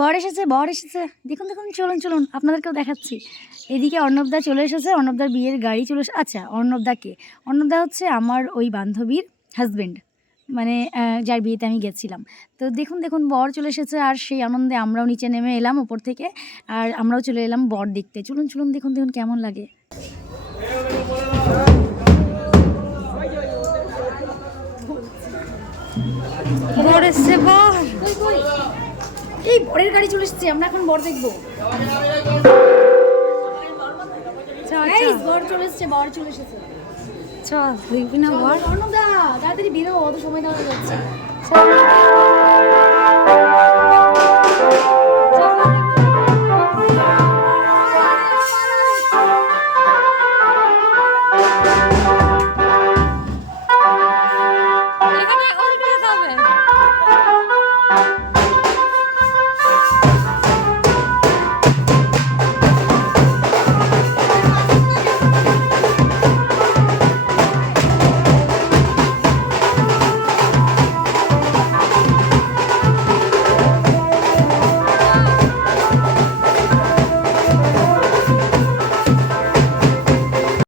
বর এসেছে, বর এসেছে। দেখুন দেখুন, চলুন চলুন, আপনাদেরকেও দেখাচ্ছি। এদিকে অর্ণবদা চলে এসেছে, অর্ণবদার বিয়ের গাড়ি চলে এসে। আচ্ছা, অর্ণবদাকে, অর্ণবদা হচ্ছে আমার ওই বান্ধবীর হাজব্যান্ড, মানে যার বিয়েতে আমি গেছিলাম। তো দেখুন দেখুন, বর চলে এসেছে, আর সেই আনন্দে আমরাও নিচে নেমে এলাম ওপর থেকে, আর আমরাও চলে এলাম বর দেখতে। চলুন চলুন, দেখুন দেখুন কেমন লাগে। বর এসছে, বর। এই বরের গাড়ি চলে এসছে, আমরা এখন বর দেখবো। বর চলে এসছে, বর চলে এসেছে। দেখবি না বর? অর্ণবদা তাড়াতাড়ি বেরো, অত সময় দেওয়া যাচ্ছে।